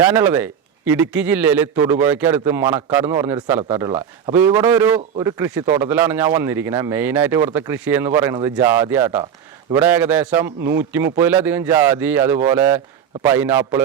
ഞാനുള്ളതേ ഇടുക്കി ജില്ലയിൽ തൊടുപുഴയ്ക്കടുത്ത് മണക്കാട് എന്ന് പറഞ്ഞൊരു സ്ഥലത്തായിട്ടുള്ള. അപ്പോൾ ഇവിടെ ഒരു ഒരു കൃഷിത്തോട്ടത്തിലാണ് ഞാൻ വന്നിരിക്കുന്നത് മെയിനായിട്ട് ഇവിടുത്തെ കൃഷി എന്ന് പറയുന്നത് ജാതി ആട്ടാ ഇവിടെ ഏകദേശം നൂറ്റി മുപ്പതിലധികം ജാതി അതുപോലെ പൈനാപ്പിൾ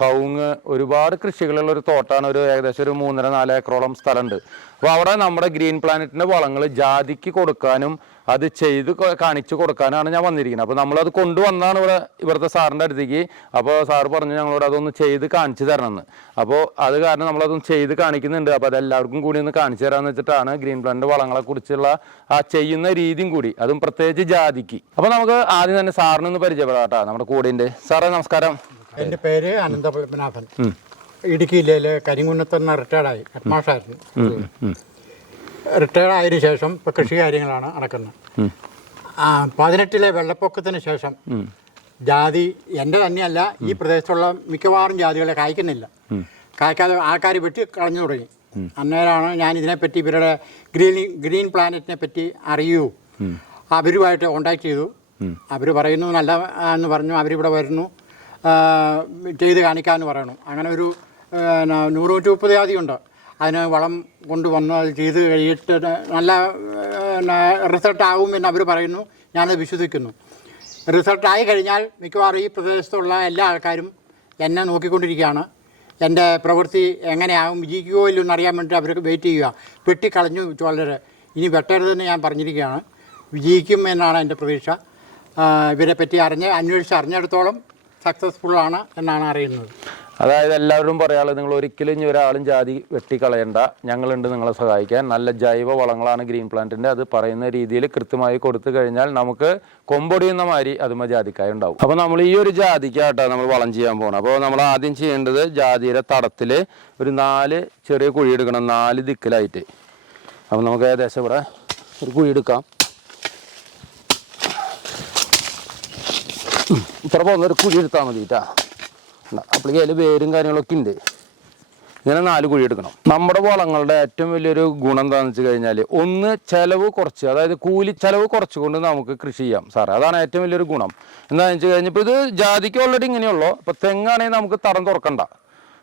കവുങ്ങ് ഒരുപാട് കൃഷികളുള്ള ഒരു തോട്ടാണ് ഒരു ഏകദേശം ഒരു മൂന്നര നാല് ഏക്കറോളം സ്ഥലമുണ്ട്. അപ്പോൾ അവിടെ നമ്മുടെ ഗ്രീൻ പ്ലാനറ്റിന്റെ വളങ്ങൾ ജാതിക്ക് കൊടുക്കാനും അത് ചെയ്ത് കാണിച്ചു കൊടുക്കാനാണ് ഞാൻ വന്നിരിക്കുന്നത്. അപ്പോൾ നമ്മളത് കൊണ്ടുവന്നാണ് ഇവിടെ ഇവിടുത്തെ സാറിന്റെ അടുത്തേക്ക്. അപ്പോൾ സാറ് പറഞ്ഞു ഞങ്ങളോട് അതൊന്ന് ചെയ്ത് കാണിച്ചു തരണമെന്ന്. അപ്പോൾ അത് കാരണം നമ്മളതൊന്ന് ചെയ്ത് കാണിക്കുന്നുണ്ട്. അപ്പോൾ അതെല്ലാവർക്കും കൂടി ഒന്ന് കാണിച്ചു തരാമെന്ന് വെച്ചിട്ടാണ് ഗ്രീൻ പ്ലാന്റ് വളങ്ങളെക്കുറിച്ചുള്ള ആ ചെയ്യുന്ന രീതിയും കൂടി. അതും പ്രത്യേകിച്ച് ജാതിക്ക്. അപ്പോൾ നമുക്ക് ആദ്യം തന്നെ സാറിനൊന്ന് പരിചയപ്പെടാം കേട്ടോ. നമ്മുടെ കൂടെ ഉണ്ട് സാറേ നമസ്കാരം. എന്റെ പേര് അനന്തപത്മനാഭൻ. ഇടുക്കി ജില്ലയിലെ കരിങ്കുന്നത്തുനിന്ന് റിട്ടയർഡായി. ഹെഡ്മാഷായിരുന്നു റിട്ടയർഡ് ആയതിനു ശേഷം ഇപ്പോൾ കൃഷി കാര്യങ്ങളാണ് നടക്കുന്നത്. പതിനെട്ടിലെ വെള്ളപ്പൊക്കത്തിന് ശേഷം ജാതി എന്റെ തന്നെയല്ല ഈ പ്രദേശത്തുള്ള മിക്കവാറും ജാതികളെ കായ്ക്കുന്നില്ല. കായ്ക്കാതെ ആൾക്കാർ വെട്ടി കളഞ്ഞു തുടങ്ങി. അന്നേരമാണ് ഞാൻ ഇതിനെപ്പറ്റി ഇവരുടെ ഗ്രീൻ ഗ്രീൻ പ്ലാനറ്റിനെ പറ്റി അറിയൂ. അവരുമായിട്ട് കോണ്ടാക്ട് ചെയ്തു. അവർ പറയുന്നു നല്ല എന്ന് പറഞ്ഞു അവരിവിടെ വരുന്നു. ചെയ്ത് കാണിക്കാമെന്ന് പറയണു. അങ്ങനെ ഒരു നൂറ് നൂറ്റി മുപ്പത് ജാതി ഉണ്ട് അതിന് വളം കൊണ്ടുവന്നു അത് ചെയ്ത് കഴിയിട്ട് നല്ല റിസൾട്ട് ആകും എന്ന് അവർ പറയുന്നു. ഞാനത് വിശ്വസിക്കുന്നു. റിസൾട്ട് ആയി കഴിഞ്ഞാൽ മിക്കവാറും ഈ പ്രദേശത്തുള്ള എല്ലാ ആൾക്കാരും എന്നെ നോക്കിക്കൊണ്ടിരിക്കുകയാണ്. എന്റെ പ്രവൃത്തി എങ്ങനെയാകും വിജയിക്കുമോ ഇല്ലെന്ന് എന്നറിയാൻ വേണ്ടി അവർക്ക് വെയിറ്റ് ചെയ്യുക. വെട്ടിക്കളഞ്ഞു വളരെ ഇനി വെട്ടരുതെന്ന് ഞാൻ പറഞ്ഞിരിക്കുകയാണ്. വിജയിക്കും എന്നാണ് എന്റെ പ്രതീക്ഷ. ഇവരെ പറ്റി അറിഞ്ഞ് അന്വേഷിച്ച് അറിഞ്ഞിടത്തോളം സക്സസ്ഫുള്ളാണ് എന്നാണ് അറിയുന്നത്. അതായത് എല്ലാവരും പറയാനുള്ളത് നിങ്ങൾ ഒരിക്കലും ഇനി ഒരാളും ജാതി വെട്ടിക്കളയണ്ട. ഞങ്ങളുണ്ട് നിങ്ങളെ സഹായിക്കാൻ. നല്ല ജൈവ വളങ്ങളാണ് ഗ്രീൻ പ്ലാന്റിന്റെ. അത് പറയുന്ന രീതിയിൽ കൃത്യമായി കൊടുത്തു കഴിഞ്ഞാൽ നമുക്ക് കൊമ്പൊടിയുന്ന മാതിരി അതുമ ജാതിക്കായ ഉണ്ടാവും. അപ്പോൾ നമ്മൾ ഈ ഒരു ജാതിക്കാട്ടോ നമ്മൾ വളം ചെയ്യാൻ പോകണം അപ്പോൾ നമ്മൾ ആദ്യം ചെയ്യേണ്ടത് ജാതിയുടെ തടത്തിൽ ഒരു നാല് ചെറിയ കുഴി എടുക്കണം. നാല് ദിക്കിലായിട്ട്. അപ്പോൾ നമുക്ക് ഏകദേശം ഇവിടെ ഒരു കുഴി എടുക്കാം. ഇത്ര പോകുന്ന ഒരു കുഴി എടുത്താൽ മതി കേട്ടാ അപ്പോഴേക്കും അതിൽ വേരും കാര്യങ്ങളൊക്കെ ഉണ്ട് ഇങ്ങനെ നാല് കുഴി എടുക്കണം. നമ്മുടെ വളങ്ങളുടെ ഏറ്റവും വലിയൊരു ഗുണം എന്താണെന്ന് വെച്ച് കഴിഞ്ഞാൽ ഒന്ന് ചിലവ് കുറച്ച് അതായത് കൂലി ചിലവ് കുറച്ചുകൊണ്ട് നമുക്ക് കൃഷി ചെയ്യാം സാറേ. അതാണ് ഏറ്റവും വലിയൊരു ഗുണം. എന്താണെന്ന് വെച്ച് കഴിഞ്ഞപ്പോൾ ഇത് ജാതിക്ക് ഓൾറെഡി ഇങ്ങനെയുള്ളൂ അപ്പോൾ തെങ്ങാണെങ്കിൽ നമുക്ക് തടം തുറക്കണ്ട.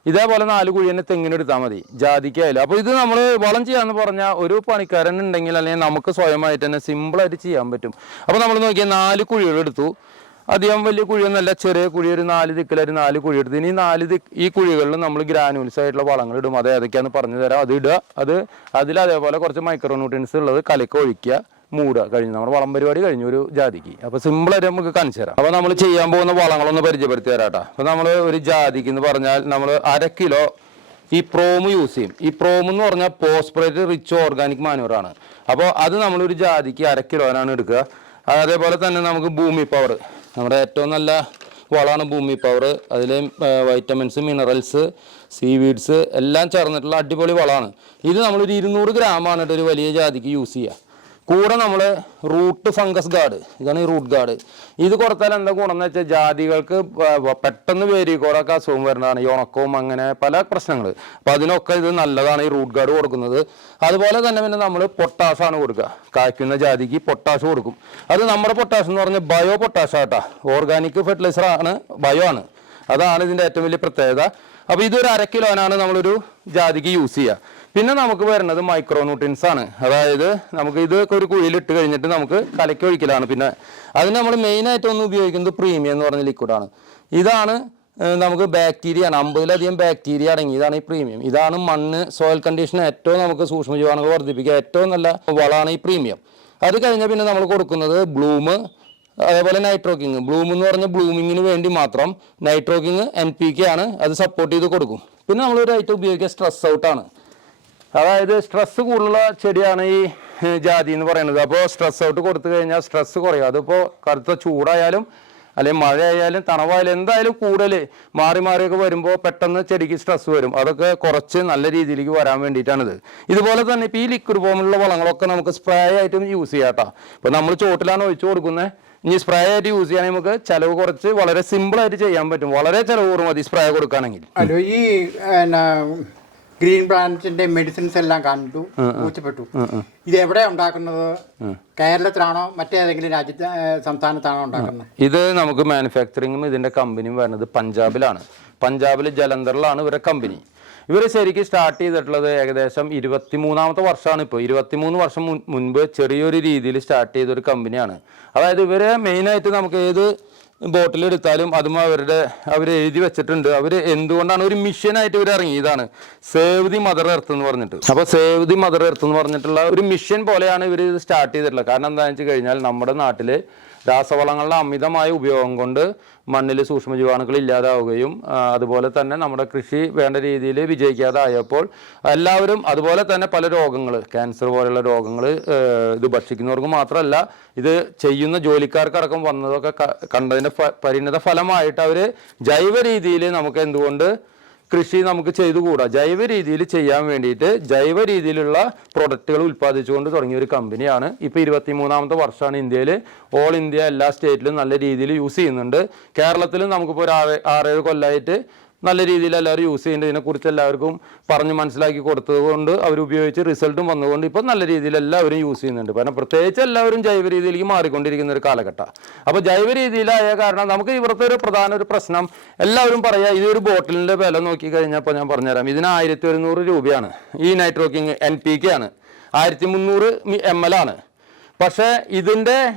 ഇതേപോലെ നാല് കുഴി തന്നെ തെങ്ങിനെടുത്താൽ മതി. ജാതിക്കായാലും അപ്പോൾ ഇത് നമ്മൾ വളം ചെയ്യാന്ന് പറഞ്ഞാൽ ഒരു പണിക്കാരൻ ഉണ്ടെങ്കിൽ അല്ലെങ്കിൽ നമുക്ക് സ്വയമായിട്ട് തന്നെ സിമ്പിളായിട്ട് ചെയ്യാൻ പറ്റും. അപ്പോൾ നമ്മൾ നോക്കിയാൽ നാല് കുഴികൾ എടുത്തു അധികം വലിയ കുഴിയൊന്നല്ല ചെറിയ കുഴി ഒരു നാല് ദിക്കിലൊരു നാല് കുഴി എടുത്ത്. ഇനി നാല് ദിക്ക് ഈ കുഴികളിൽ നമ്മൾ ഗ്രാനുവൽസ് ആയിട്ടുള്ള വളങ്ങൾ ഇടും. അത് ഏതൊക്കെയാന്ന് പറഞ്ഞു തരാം. അത് ഇടുക. അത് അതിൽ അതേപോലെ കുറച്ച് മൈക്രോ ന്യൂട്രിയൻസ് ഉള്ളത് കലക്ക് ഒഴിക്കുക മൂടുക. കഴിഞ്ഞു. നമ്മുടെ വളം പരിപാടി കഴിഞ്ഞു ഒരു ജാതിക്ക്. അപ്പൊ സിമ്പിളായിട്ട് നമുക്ക് കാണിച്ചു തരാം. അപ്പൊ നമ്മൾ ചെയ്യാൻ പോകുന്ന വളങ്ങളൊന്ന് പരിചയപ്പെടുത്തി തരാട്ടോ അപ്പൊ നമ്മൾ ഒരു ജാതിക്ക് എന്ന് പറഞ്ഞാൽ നമ്മൾ അര കിലോ ഈ പ്രോമ് യൂസ് ചെയ്യും. ഈ പ്രോം എന്ന് പറഞ്ഞാൽ പോസ്പ്രേറ്റ് റിച്ച് ഓർഗാനിക് മാനുവറാണ് അപ്പോൾ അത് നമ്മളൊരു ജാതിക്ക് അര കിലോനാണ് എടുക്കുക. അതേപോലെ തന്നെ നമുക്ക് ഭൂമി പവർ നമ്മുടെ ഏറ്റവും നല്ല വളമാണ് ഭൂമി പവർ അതിൽ വൈറ്റമിൻസ് മിനറൽസ് സീവീഡ്സ് എല്ലാം ചേർന്നിട്ടുള്ള അടിപൊളി വളമാണ്. ഇത് നമ്മളൊരു ഇരുന്നൂറ് ഗ്രാമാണ് ഒരു വലിയ ജാതിക്ക് യൂസ് ചെയ്യുക കൂടെ നമ്മൾ റൂട്ട് ഫംഗസ് ഗാർഡ് ഇതാണ് ഈ റൂട്ട് ഗാർഡ് ഇത് കൊടുത്താൽ എന്താ ഗുണം എന്ന് വെച്ചാൽ ജാതികൾക്ക് പെട്ടെന്ന് വേരിക്കോടൊക്കെ അസുഖം വരുന്നതാണ് ഈ ഉണക്കവും അങ്ങനെ പല പ്രശ്നങ്ങൾ അപ്പം അതിനൊക്കെ ഇത് നല്ലതാണ് ഈ റൂട്ട് ഗാർഡ് കൊടുക്കുന്നത്. അതുപോലെ തന്നെ പിന്നെ നമ്മൾ പൊട്ടാഷാണ് കൊടുക്കുക. കായ്ക്കുന്ന ജാതിക്ക് പൊട്ടാഷ് കൊടുക്കും. അത് നമ്മുടെ പൊട്ടാഷ് എന്ന് പറഞ്ഞാൽ ബയോ പൊട്ടാഷ് ആട്ടാ. ഓർഗാനിക് ഫെർട്ടിലൈസർ ആണ് ബയോ ആണ്. അതാണ് ഇതിന്റെ ഏറ്റവും വലിയ പ്രത്യേകത. അപ്പോൾ ഇതൊരു അര കിലോനാണ് നമ്മളൊരു ജാതിക്ക് യൂസ് ചെയ്യുക പിന്നെ നമുക്ക് വരുന്നത് മൈക്രോ ന്യൂട്രിയൻസ് ആണ്. അതായത് നമുക്ക് ഇത് ഒരു കുഴിയിലിട്ട് കഴിഞ്ഞിട്ട് നമുക്ക് കലക്കി ഒഴിക്കലാണ്. പിന്നെ അതിന് നമ്മൾ മെയിനായിട്ട് ഒന്ന് ഉപയോഗിക്കുന്നത് പ്രീമിയം എന്ന് പറഞ്ഞ ലിക്വിഡാണ് ഇതാണ് നമുക്ക് ബാക്ടീരിയ ആണ്. അമ്പതിലധികം ബാക്ടീരിയ അടങ്ങിയതാണ് ഈ പ്രീമിയം ഇതാണ് മണ്ണ് സോയിൽ കണ്ടീഷൻ ഏറ്റവും നമുക്ക് സൂക്ഷ്മജീവാണുകൾ വർദ്ധിപ്പിക്കുക. ഏറ്റവും നല്ല വളമാണ് ഈ പ്രീമിയം അത് കഴിഞ്ഞാൽ പിന്നെ നമ്മൾ കൊടുക്കുന്നത് ബ്ലൂമ് അതേപോലെ നൈട്രോക്കിങ് ബ്ലൂം എന്ന് പറഞ്ഞ ബ്ലൂമിങ്ങിന് വേണ്ടി മാത്രം നൈട്രോക്കിങ് എൻ പി കെ ആണ് അത് സപ്പോർട്ട് ചെയ്ത് കൊടുക്കും. പിന്നെ നമ്മൾ ഒരു ഐറ്റം ഉപയോഗിക്കുക സ്ട്രെസ് ഔട്ടാണ് അതായത് സ്ട്രെസ് കൂടുതലുള്ള ചെടിയാണ് ഈ ജാതി എന്ന് പറയുന്നത്. അപ്പോൾ സ്ട്രെസ് ഔട്ട് കൊടുത്തു കഴിഞ്ഞാൽ സ്ട്രെസ് കുറയും. അതിപ്പോൾ കറുത്ത ചൂടായാലും അല്ലെങ്കിൽ മഴയായാലും തണവായാലും എന്തായാലും കൂടുതൽ മാറി മാറിയൊക്കെ വരുമ്പോൾ പെട്ടെന്ന് ചെടിക്ക് സ്ട്രെസ് വരും. അതൊക്കെ കുറച്ച് നല്ല രീതിയിലേക്ക് വരാൻ വേണ്ടിയിട്ടാണിത്. ഇതുപോലെ തന്നെ ഇപ്പോൾ ഈ ലിക്വിഡ് ഫോമിലുള്ള വളങ്ങളൊക്കെ നമുക്ക് സ്പ്രേ ആയിട്ടും യൂസ് ചെയ്യാം കേട്ടോ. ഇപ്പോൾ നമ്മൾ ചോട്ടിലാണ് ഒഴിച്ചു കൊടുക്കുന്നത് ഇനി സ്പ്രേ ആയിട്ട് യൂസ് ചെയ്യാണെങ്കിൽ നമുക്ക് ചിലവ് കുറച്ച് വളരെ സിമ്പിൾ ആയിട്ട് ചെയ്യാൻ പറ്റും. വളരെ ചിലവ് കുറവ് മതി സ്പ്രേ കൊടുക്കുകയാണെങ്കിൽ ഈ ഗ്രീൻ പ്ലാന്റ്സിന്റെ മെഡിസിൻസ് എല്ലാം കണ്ടു ബോധ്യപ്പെട്ടു ഇത് എവിടെ ഉണ്ടാക്കുന്നത്? കേരളത്തിലാണോ മറ്റേതെങ്കിലും രാജ്യ സംസ്ഥാനത്താണോ ഉണ്ടാക്കുന്നത്? ഇത് നമുക്ക് മാനുഫാക്ചറിങ്ങും ഇതിന്റെ കമ്പനിയും വരുന്നത് പഞ്ചാബിലാണ്. പഞ്ചാബിൽ ജലന്ധറിലാണ് ഇവരുടെ കമ്പനി ഇവർ ശരിക്കും സ്റ്റാർട്ട് ചെയ്തിട്ടുള്ളത് ഏകദേശം ഇരുപത്തിമൂന്നാമത്തെ വർഷമാണ് ഇപ്പോൾ. ഇരുപത്തിമൂന്ന് വർഷം മുൻ- മുൻപ് ചെറിയൊരു രീതിയിൽ സ്റ്റാർട്ട് ചെയ്തൊരു കമ്പനിയാണ് അതായത് ഇവരെ മെയിനായിട്ട് നമുക്ക് ഏത് ബോട്ടിൽ എടുത്താലും അതും അവരുടെ അവർ എഴുതി വെച്ചിട്ടുണ്ട്. അവർ എന്തുകൊണ്ടാണ് ഒരു മിഷനായിട്ട് ഇവർ ഇറങ്ങിയതാണ് സേവ് ദി മദർ എർത്ത് എന്ന് പറഞ്ഞിട്ട്. അപ്പോൾ സേവ് ദി മദർ എർത്ത് എന്ന് പറഞ്ഞിട്ടുള്ള ഒരു മിഷൻ പോലെയാണ് ഇവർ സ്റ്റാർട്ട് ചെയ്തിട്ടുള്ളത്. കാരണം എന്താണെന്ന് വെച്ച് കഴിഞ്ഞാൽ നമ്മുടെ നാട്ടിൽ രാസവളങ്ങളുടെ അമിതമായ ഉപയോഗം കൊണ്ട് മണ്ണിൽ സൂക്ഷ്മജീവാണുക്കൾ ഇല്ലാതാവുകയും അതുപോലെ തന്നെ നമ്മുടെ കൃഷി വേണ്ട രീതിയിൽ വിജയിക്കാതായപ്പോൾ എല്ലാവരും അതുപോലെ തന്നെ പല രോഗങ്ങൾ ക്യാൻസർ പോലെയുള്ള രോഗങ്ങൾ ഇത് ഭക്ഷിക്കുന്നവർക്ക് മാത്രമല്ല ഇത് ചെയ്യുന്ന ജോലിക്കാർക്കടക്കം വന്നതൊക്കെ കണ്ടതിന്റെ പരിണിത ഫലമായിട്ട് അവർ ജൈവ രീതിയിൽ നമുക്ക് എന്തുകൊണ്ട് കൃഷി നമുക്ക് ചെയ്തുകൂടാ? ജൈവ രീതിയിൽ ചെയ്യാൻ വേണ്ടിയിട്ട് ജൈവ രീതിയിലുള്ള പ്രൊഡക്റ്റുകൾ ഉൽപ്പാദിച്ചുകൊണ്ട് തുടങ്ങിയ ഒരു കമ്പനിയാണ് ഇപ്പോൾ ഇരുപത്തി മൂന്നാമത്തെ വർഷമാണ് ഇന്ത്യയിൽ ഓൾ ഇന്ത്യ എല്ലാ സ്റ്റേറ്റിലും നല്ല രീതിയിൽ യൂസ് ചെയ്യുന്നുണ്ട്. കേരളത്തിലും നമുക്കിപ്പോൾ ഒരു ആറ് ആറേഴ് കൊല്ലമായിട്ട് നല്ല രീതിയിൽ എല്ലാവരും യൂസ് ചെയ്യുന്നുണ്ട്. ഇതിനെക്കുറിച്ച് എല്ലാവർക്കും പറഞ്ഞ് മനസ്സിലാക്കി കൊടുത്തതുകൊണ്ട് അവർ ഉപയോഗിച്ച് റിസൾട്ടും വന്നതുകൊണ്ട് ഇപ്പോൾ നല്ല രീതിയിൽ എല്ലാവരും യൂസ് ചെയ്യുന്നുണ്ട്. കാരണം പ്രത്യേകിച്ച് എല്ലാവരും ജൈവ രീതിയിലേക്ക് മാറിക്കൊണ്ടിരിക്കുന്ന ഒരു കാലഘട്ടം. അപ്പോൾ ജൈവ രീതിയിലായ കാരണം നമുക്ക് ഇവിടുത്തെ ഒരു പ്രധാന ഒരു പ്രശ്നം എല്ലാവരും പറയാ ഇതൊരു ബോട്ടിലിന്റെ വില നോക്കി കഴിഞ്ഞപ്പോൾ ഞാൻ പറഞ്ഞുതരാം. ഇതിന് ആയിരത്തി ഒരുന്നൂറ് രൂപയാണ്. ഈ നൈട്രോക്കിങ് എൻ പി കെ ആണ്. ആയിരത്തി മുന്നൂറ് എം എൽ ആണ്. പക്ഷേ ഇതിന്റെ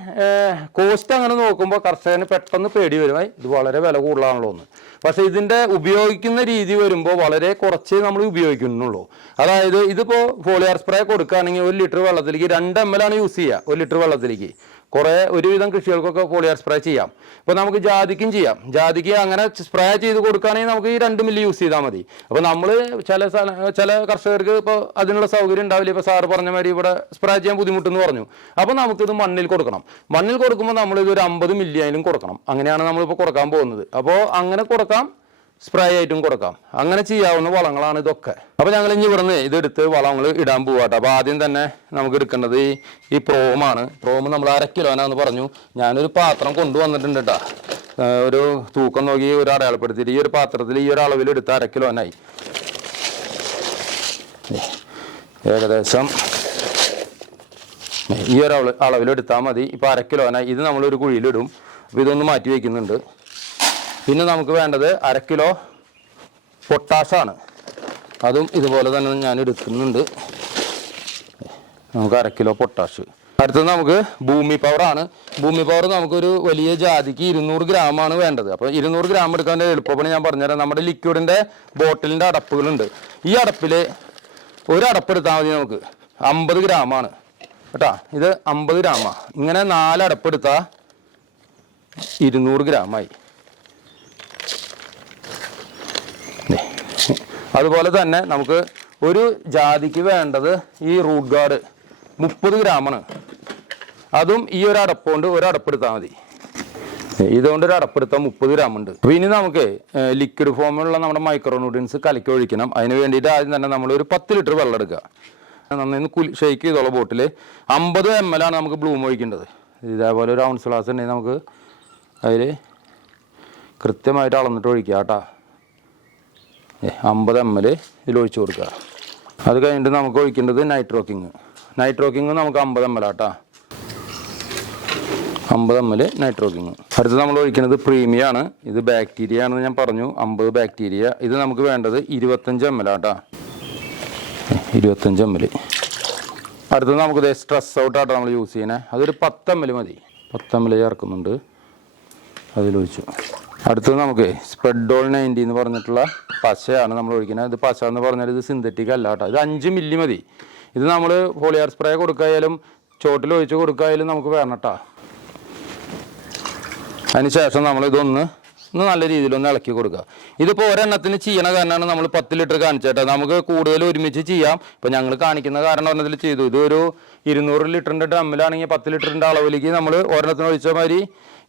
കോസ്റ്റ് അങ്ങനെ നോക്കുമ്പോൾ കർഷകന് പെട്ടെന്ന് പേടി വരുമായി. "ഐ, ഇത് വളരെ വില കൂടുതലാണല്ലോ എന്ന്. പക്ഷേ ഇതിന്റെ ഉപയോഗിക്കുന്ന രീതി വരുമ്പോൾ വളരെ കുറച്ചേ നമ്മൾ ഉപയോഗിക്കുന്നുള്ളൂ. അതായത് ഇതിപ്പോൾ ഫോളിയാർ സ്പ്രേ കൊടുക്കുകയാണെങ്കിൽ ഒരു ലിറ്റർ വെള്ളത്തിലേക്ക് രണ്ട് എം ആണ് യൂസ് ചെയ്യുക ഒരു ലിറ്റർ വെള്ളത്തിലേക്ക്. കുറേ ഒരുവിധം കൃഷികൾക്കൊക്കെ പോളിയർ സ്പ്രേ ചെയ്യാം. ഇപ്പോൾ നമുക്ക് ജാതിക്കും ചെയ്യാം. ജാതിക്ക് അങ്ങനെ സ്പ്രേ ചെയ്ത് കൊടുക്കുകയാണെങ്കിൽ നമുക്ക് ഈ രണ്ട് മില്ലി യൂസ് ചെയ്താൽ മതി. അപ്പോൾ നമ്മൾ ചില ചില കർഷകർക്ക് ഇപ്പോൾ അതിനുള്ള സൗകര്യം ഉണ്ടാവില്ല. ഇപ്പോൾ സാറ് പറഞ്ഞ മാതിരി ഇവിടെ സ്പ്രേ ചെയ്യാൻ ബുദ്ധിമുട്ടെന്ന് പറഞ്ഞു. അപ്പോൾ നമുക്കിത് മണ്ണിൽ കൊടുക്കണം. മണ്ണിൽ കൊടുക്കുമ്പോൾ നമ്മളിത് ഒരു അമ്പത് മില്ലി ആയാലും കൊടുക്കണം. അങ്ങനെയാണ് നമ്മളിപ്പോൾ കൊടുക്കാൻ പോകുന്നത്. അപ്പോൾ അങ്ങനെ കൊടുക്കാം. സ്പ്രേ ആയിട്ടും കൊടുക്കാം. അങ്ങനെ ചെയ്യാവുന്ന വളങ്ങളാണ് ഇതൊക്കെ. അപ്പോൾ ഞങ്ങൾ ഇനി ഇവിടുന്ന് ഇതെടുത്ത് വളങ്ങൾ ഇടാൻ പോവാട്ടോ അപ്പോൾ ആദ്യം തന്നെ നമുക്ക് എടുക്കേണ്ടത് ഈ ഈ പ്രോമാണ് പ്രോം നമ്മൾ അര കിലോനാന്ന് പറഞ്ഞു. ഞാനൊരു പാത്രം കൊണ്ടുവന്നിട്ടുണ്ട് കേട്ടോ. ഒരു തൂക്കം നോക്കി ഒരു അടയാളപ്പെടുത്തിയിട്ട് ഈ ഒരു പാത്രത്തിൽ ഈ ഒരു അളവിൽ എടുത്ത് അര കിലോനായി ഏകദേശം ഈ ഒരു അളവിൽ അളവിലെടുത്താൽ മതി. ഇപ്പോൾ അര കിലോനായി ഇത് നമ്മളൊരു കുഴിയിലിടും. അപ്പോൾ ഇതൊന്ന് മാറ്റി വയ്ക്കുന്നുണ്ട് പിന്നെ നമുക്ക് വേണ്ടത് അര കിലോ പൊട്ടാഷാണ് അതും ഇതുപോലെ തന്നെ ഞാൻ എടുക്കുന്നുണ്ട്. നമുക്ക് അര കിലോ പൊട്ടാഷ് അടുത്തത് നമുക്ക് ഭൂമി പവറാണ് ഭൂമി പവർ നമുക്കൊരു വലിയ ജാതിക്ക് ഇരുന്നൂറ് ഗ്രാമാണ് വേണ്ടത്. അപ്പോൾ ഇരുന്നൂറ് ഗ്രാം എടുക്കാൻ എളുപ്പപ്പണി ഞാൻ പറഞ്ഞുതരാം. നമ്മുടെ ലിക്വിഡിന്റെ ബോട്ടിലിന്റെ അടപ്പുകളുണ്ട്. ഈ അടപ്പിൽ ഒരു അടപ്പെടുത്താൽ മതി നമുക്ക്. അമ്പത് ഗ്രാമാണ് കേട്ടാ? ഇത് അമ്പത് ഗ്രാമാണ് ഇങ്ങനെ നാല് അടപ്പെടുത്താൽ ഇരുന്നൂറ് ഗ്രാമായി അതുപോലെ തന്നെ നമുക്ക് ഒരു ജാതിക്ക് വേണ്ടത് ഈ റൂട്ട് ഗാർഡ് മുപ്പത് ഗ്രാമാണ് അതും ഈ ഒരു അടപ്പുകൊണ്ട് ഒരു അടപ്പെടുത്താൽ മതി. ഇതുകൊണ്ട് ഒരു അടപ്പെടുത്താൻ മുപ്പത് ഗ്രാം ഉണ്ട്. അപ്പോൾ ഇനി നമുക്ക് ലിക്വിഡ് ഫോമിലുള്ള നമ്മുടെ മൈക്രോ ന്യൂട്രിയൻസ് കലക്കി ഒഴിക്കണം. അതിന് വേണ്ടിയിട്ട് ആദ്യം തന്നെ നമ്മൾ ഒരു പത്ത് ലിറ്റർ വെള്ളം എടുക്കുക. നന്നായി കുലി ഷെയ്ക്ക് ചെയ്തോളാം ബോട്ടിൽ അമ്പത് എം എൽ ആണ് നമുക്ക് ബ്ലൂം ഒഴിക്കേണ്ടത്. ഇതേപോലെ ഒരു ഔൺസ് ഗ്ലാസ് ഉണ്ടെങ്കിൽ നമുക്ക് അതിൽ കൃത്യമായിട്ട് അളന്നിട്ട് ഒഴിക്കുക കേട്ടോ. അമ്പത് എം എൽ ഇതിൽ ഒഴിച്ച് കൊടുക്കുക. അത് കഴിഞ്ഞിട്ട് നമുക്ക് ഒഴിക്കേണ്ടത് നൈട്രോക്കിങ് നൈട്രോക്കിങ് നമുക്ക് അമ്പത് എം എൽ ആട്ടാ അമ്പത് എം എൽ നൈട്രോക്കിങ് അടുത്ത് നമ്മൾ ഒഴിക്കുന്നത് പ്രീമിയ ആണ്. ഇത് ബാക്ടീരിയ ആണെന്ന് ഞാൻ പറഞ്ഞു. അമ്പത് ബാക്ടീരിയ ഇത് നമുക്ക് വേണ്ടത് ഇരുപത്തഞ്ച് എം എൽ ആട്ടാ ഇരുപത്തഞ്ച് എം എൽ അടുത്തത് നമുക്ക് സ്ട്രെസ് ഔട്ടാട്ടോ നമ്മൾ യൂസ് ചെയ്യണേ. അതൊരു പത്ത് എം എൽ മതി. പത്ത് എം എൽ ചേർക്കുന്നുണ്ട്. അതിലൊഴിച്ചു അടുത്തത് നമുക്ക് സ്പ്രെഡോൾ നയന്റി എന്ന് പറഞ്ഞിട്ടുള്ള പശയാണ് നമ്മൾ ഒഴിക്കുന്നത്. ഇത് പശ എന്ന് പറഞ്ഞാൽ ഇത് സിന്തറ്റിക് അല്ല കേട്ടോ. ഇത് അഞ്ച് മില്ലി മതി. ഇത് നമ്മൾ ഹോളിയർ സ്പ്രേ കൊടുക്കായാലും ചോട്ടിൽ ഒഴിച്ച് കൊടുക്കായാലും നമുക്ക് വേണം കേട്ടോ. അതിനുശേഷം നമ്മൾ ഇതൊന്ന് ഒന്ന് നല്ല രീതിയിൽ ഒന്ന് ഇളക്കി കൊടുക്കുക. ഇതിപ്പോൾ ഒരെണ്ണത്തിന് ചെയ്യണ കാരണമാണ് നമ്മൾ പത്ത് ലിറ്റർ കാണിച്ചേട്ടാ നമുക്ക് കൂടുതൽ ഒരുമിച്ച് ചെയ്യാം. ഇപ്പം ഞങ്ങൾ കാണിക്കുന്ന കാരണം ഒരെണ്ണത്തിൽ ചെയ്തു. ഇതൊരു ഇരുന്നൂറ് ലിറ്ററിന്റെ ഡ്രമ്മിലാണെങ്കിൽ പത്ത് ലിറ്ററിന്റെ അളവിലേക്ക് നമ്മൾ ഒരെണ്ണത്തിന് ഒഴിച്ച മാതിരി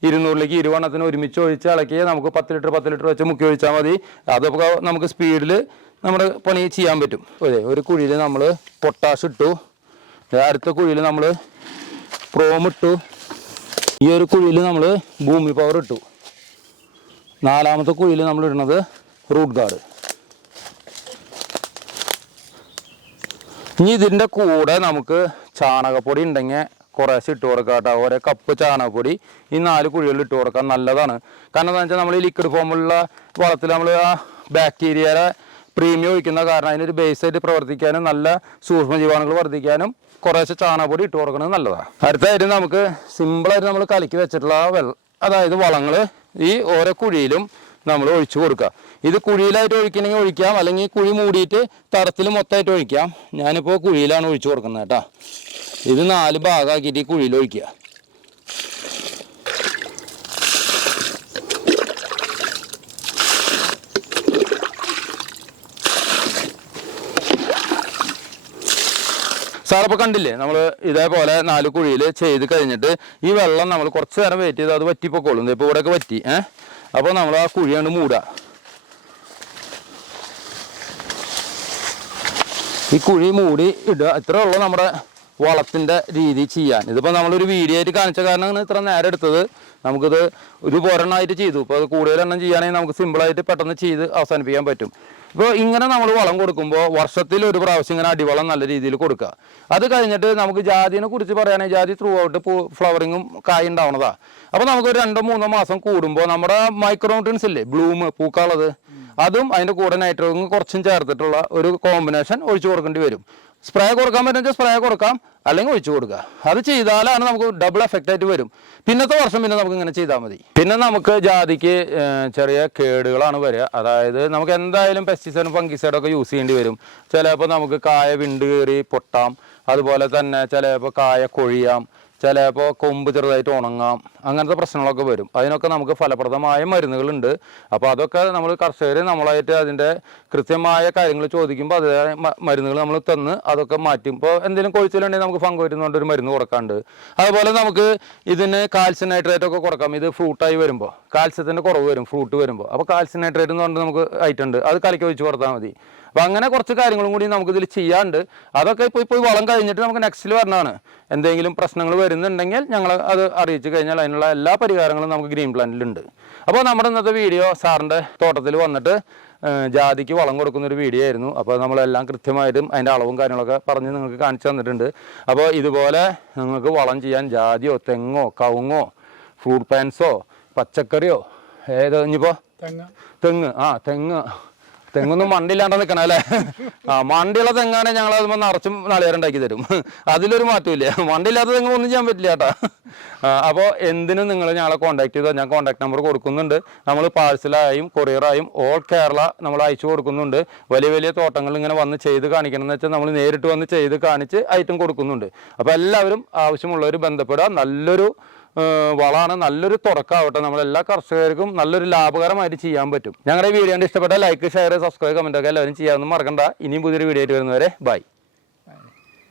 ഇരുന്നൂറിലേക്ക് ഇരുവണ്ണത്തിന് ഒരുമിച്ച് ഒഴിച്ച് ഇളക്കി നമുക്ക് പത്ത് ലിറ്റർ പത്ത് ലിറ്റർ വെച്ച് മുക്കി ഒഴിച്ചാൽ മതി. അതൊക്കെ നമുക്ക് സ്പീഡിൽ നമ്മുടെ പണി ചെയ്യാൻ പറ്റും. അതെ ഒരു കുഴിയിൽ നമ്മൾ പൊട്ടാഷ് ഇട്ടു. അടുത്ത കുഴിയിൽ നമ്മൾ പ്രോം ഇട്ടു. ഈ ഒരു കുഴിയിൽ നമ്മൾ ഭൂമി പവർ ഇട്ടു. നാലാമത്തെ കുഴിയിൽ നമ്മൾ ഇടുന്നത് റൂട്ട് ഗാർഡ് ഇനി ഇതിന്റെ കൂടെ നമുക്ക് ചാണകപ്പൊടി ഉണ്ടെങ്കിൽ കുറേശ്ശെ ഇട്ട് കൊടുക്കുക കേട്ടോ. ഓരോ കപ്പ് ചാണകപ്പൊടി ഈ നാല് കുഴികളിൽ ഇട്ട് കൊടുക്കാൻ നല്ലതാണ്. കാരണം എന്താ വെച്ചാൽ നമ്മൾ ഈ ലിക്വിഡ് ഫോമുള്ള വളത്തിൽ നമ്മൾ ആ ബാക്ടീരിയയുടെ പ്രീമിയം ഒഴിക്കുന്ന കാരണം അതിനൊരു ബേസായിട്ട് പ്രവർത്തിക്കാനും നല്ല സൂക്ഷ്മജീവാണുകൾ വർദ്ധിക്കാനും കുറേശ്ശെ ചാണകപ്പൊടി ഇട്ട് കൊടുക്കുന്നത് നല്ലതാണ് അടുത്തായിട്ട് നമുക്ക് സിമ്പിളായിട്ട് നമ്മൾ കലക്കി വെച്ചിട്ടുള്ള വെള്ളം അതായത് വളങ്ങൾ ഈ ഓരോ കുഴിയിലും നമ്മൾ ഒഴിച്ചു കൊടുക്കുക. ഇത് കുഴിയിലായിട്ട് ഒഴിക്കണമെങ്കിൽ ഒഴിക്കാം. അല്ലെങ്കിൽ കുഴി മൂടിയിട്ട് തറത്തിൽ മൊത്തമായിട്ട് ഒഴിക്കാം. ഞാനിപ്പോൾ കുഴിയിലാണ് ഒഴിച്ചു കൊടുക്കുന്നത് കേട്ടോ. ഇത് നാല് ഭാഗമാക്കിയിട്ട് ഈ കുഴിയിൽ ഒഴിക്കുക. സാറപ്പോൾ കണ്ടില്ലേ? നമ്മൾ ഇതേപോലെ നാല് കുഴിയിൽ ചെയ്ത് കഴിഞ്ഞിട്ട് ഈ വെള്ളം നമ്മൾ കുറച്ച് നേരം വെയിറ്റ് ചെയ്ത് അത് വറ്റിപ്പോക്കോളും. ഇപ്പോൾ ഇവിടെയൊക്കെ വറ്റി. ഏഹ് അപ്പോൾ നമ്മൾ ആ കുഴി കണ്ട് മൂടുക ഈ കുഴി മൂടി ഇടുക. ഇത്രേ ഉള്ളൂ നമ്മുടെ വളത്തിന്റെ രീതി ചെയ്യാൻ. ഇതിപ്പോൾ നമ്മളൊരു വീഡിയോ ആയിട്ട് കാണിച്ച കാരണമാണ് ഇത്ര നേരം എടുത്തത്. നമുക്കിത് ഒരു പോരെണ്ണമായിട്ട് ചെയ്തു. ഇപ്പോൾ അത് കൂടുതലെണ്ണം ചെയ്യുകയാണെങ്കിൽ നമുക്ക് സിമ്പിളായിട്ട് പെട്ടെന്ന് ചെയ്ത് അവസാനിപ്പിക്കാൻ പറ്റും. ഇപ്പോൾ ഇങ്ങനെ നമ്മൾ വളം കൊടുക്കുമ്പോൾ വർഷത്തിൽ ഒരു പ്രാവശ്യം ഇങ്ങനെ അടിവളം നല്ല രീതിയിൽ കൊടുക്കുക അത് കഴിഞ്ഞിട്ട് നമുക്ക് ജാതിനെ കുറിച്ച് പറയുകയാണെങ്കിൽ ജാതി ത്രൂ ഔട്ട് പൂ ഫ്ലവറിങ്ങും കായ ഉണ്ടാവണതാണ് അപ്പോൾ നമുക്ക് ഒരു രണ്ടോ മൂന്നോ മാസം കൂടുമ്പോൾ നമ്മുടെ മൈക്രോട്രിൻസ് ഇല്ലേ ബ്ലൂം പൂക്കളത് അതും അതിന്റെ കൂടെ നൈട്രോജൻ കുറച്ചും ചേർത്തിട്ടുള്ള ഒരു കോമ്പിനേഷൻ ഒഴിച്ചു കൊടുക്കേണ്ടി വരും. സ്പ്രേ കൊടുക്കാൻ പറ്റുമെങ്കിൽ സ്പ്രേ കൊടുക്കാം. അല്ലെങ്കിൽ ഒഴിച്ചു കൊടുക്കുക. അത് ചെയ്താലാണ് നമുക്ക് ഡബിൾ എഫക്റ്റ് ആയിട്ട് വരും. പിന്നത്തെ വർഷം പിന്നെ നമുക്ക് ഇങ്ങനെ ചെയ്താൽ മതി. പിന്നെ നമുക്ക് ജാതിക്ക് ചെറിയ കേടുകളാണ് വരിക. അതായത് നമുക്ക് എന്തായാലും പെസ്റ്റിസൈഡും ഫംഗിസൈഡും ഒക്കെ യൂസ് ചെയ്യേണ്ടി വരും. ചിലപ്പോൾ നമുക്ക് കായ വിണ്ട് കയറി പൊട്ടാം. അതുപോലെ തന്നെ ചിലപ്പോൾ കായ കൊഴിയാം. ചിലപ്പോൾ കൊമ്പ് ചെറുതായിട്ട് ഉണങ്ങാം അങ്ങനത്തെ പ്രശ്നങ്ങളൊക്കെ വരും. അതിനൊക്കെ നമുക്ക് ഫലപ്രദമായ മരുന്നുകളുണ്ട്. അപ്പോൾ അതൊക്കെ നമ്മൾ കർഷകർ നമ്മളായിട്ട് അതിന്റെ കൃത്യമായ കാര്യങ്ങൾ ചോദിക്കുമ്പോൾ അതേ മരുന്നുകൾ നമ്മൾ തന്ന് അതൊക്കെ മാറ്റും. ഇപ്പോൾ എന്തെങ്കിലും കൊഴിച്ചിലുണ്ടെങ്കിൽ നമുക്ക് എന്ന് ഒരു മരുന്ന് കൊടുക്കാണ്ട്. അതുപോലെ നമുക്ക് ഇതിന് കാൽസ്യം നൈട്രേറ്റ് ഒക്കെ കൊടുക്കാം. ഇത് ഫ്രൂട്ടായി വരുമ്പോൾ കാൽസ്യത്തിന്റെ കുറവ് വരും ഫ്രൂട്ട് വരുമ്പോൾ അപ്പോൾ കാൽസ്യം നൈട്രേറ്റ് എന്ന് പറഞ്ഞിട്ട് നമുക്ക് ആയിട്ടുണ്ട് അത് കലക്കി ഒഴിച്ച് കൊടുത്താൽ മതി. അപ്പോൾ അങ്ങനെ കുറച്ച് കാര്യങ്ങളും കൂടി നമുക്ക് ഇതിൽ ചെയ്യാണ്ട് അതൊക്കെ ഇപ്പോൾ ഇപ്പോൾ വളം കഴിഞ്ഞിട്ട് നമുക്ക് നെക്സ്റ്റിൽ വരണതാണ് എന്തെങ്കിലും പ്രശ്നങ്ങൾ വരുന്നുണ്ടെങ്കിൽ ഞങ്ങൾ അത് അറിയിച്ചു കഴിഞ്ഞാൽ അതിനുള്ള എല്ലാ പരിഹാരങ്ങളും നമുക്ക് ഗ്രീൻ പ്ലാന്റിലുണ്ട്. അപ്പോൾ നമ്മുടെ ഇന്നത്തെ വീഡിയോ സാറിന്റെ തോട്ടത്തിൽ വന്നിട്ട് ജാതിക്ക് വളം കൊടുക്കുന്ന ഒരു വീഡിയോ ആയിരുന്നു. അപ്പോൾ നമ്മളെല്ലാം കൃത്യമായിട്ടും അതിന്റെ അളവും കാര്യങ്ങളൊക്കെ പറഞ്ഞ് നിങ്ങൾക്ക് കാണിച്ചു തന്നിട്ടുണ്ട്. അപ്പോൾ ഇതുപോലെ നിങ്ങൾക്ക് വളം ചെയ്യാൻ ജാതിയോ തെങ്ങോ കവുങ്ങോ ഫ്രൂട്ട് പാൻസോ പച്ചക്കറിയോ ഏതോ ഇനിയിപ്പോൾ തെങ്ങ്. തെങ്ങ് ആ തെങ്ങ്. തെങ്ങൊന്നും മണ്ടില്ലാണ്ട് നിൽക്കണം അല്ലേ? ആ മണ്ടിയുള്ള തെങ്ങാണെങ്കിൽ ഞങ്ങൾ അത് നിറച്ചും നാളികേരുണ്ടാക്കി തരും. അതിലൊരു മാറ്റമില്ല മണ്ടില്ലാത്ത തെങ്ങ് ഒന്നും ചെയ്യാൻ പറ്റില്ല കേട്ടാ. അപ്പോൾ എന്തിനും നിങ്ങൾ ഞങ്ങളെ കോൺടാക്ട് ചെയ്താൽ ഞാൻ കോൺടാക്ട് നമ്പർ കൊടുക്കുന്നുണ്ട്. നമ്മൾ പാഴ്സലായും കൊറിയറായും ഓൾ കേരള നമ്മൾ അയച്ചു കൊടുക്കുന്നുണ്ട്. വലിയ വലിയ തോട്ടങ്ങൾ ഇങ്ങനെ വന്ന് ചെയ്ത് കാണിക്കണം എന്ന് വെച്ചാൽ നമ്മൾ നേരിട്ട് വന്ന് ചെയ്ത് കാണിച്ച് ഐറ്റം കൊടുക്കുന്നുണ്ട്. അപ്പോൾ എല്ലാവരും ആവശ്യമുള്ളവർ ബന്ധപ്പെടുക. നല്ലൊരു വളമാണ് നല്ലൊരു തുറക്കാവട്ടെ നമ്മളെല്ലാ കർഷകർക്കും നല്ലൊരു ലാഭകരമായിട്ട് ചെയ്യാൻ പറ്റും. ഞങ്ങളുടെ വീഡിയോ ഇഷ്ടപ്പെട്ട ലൈക്ക് ഷെയർ സബ്സ്ക്രൈബ് കമന്റൊക്കെ എല്ലാവരും ചെയ്യാമെന്ന് മറക്കണ്ട. ഇനിയും പുതിയൊരു വീഡിയോ ആയിട്ട് വരുന്നവരെ ബൈ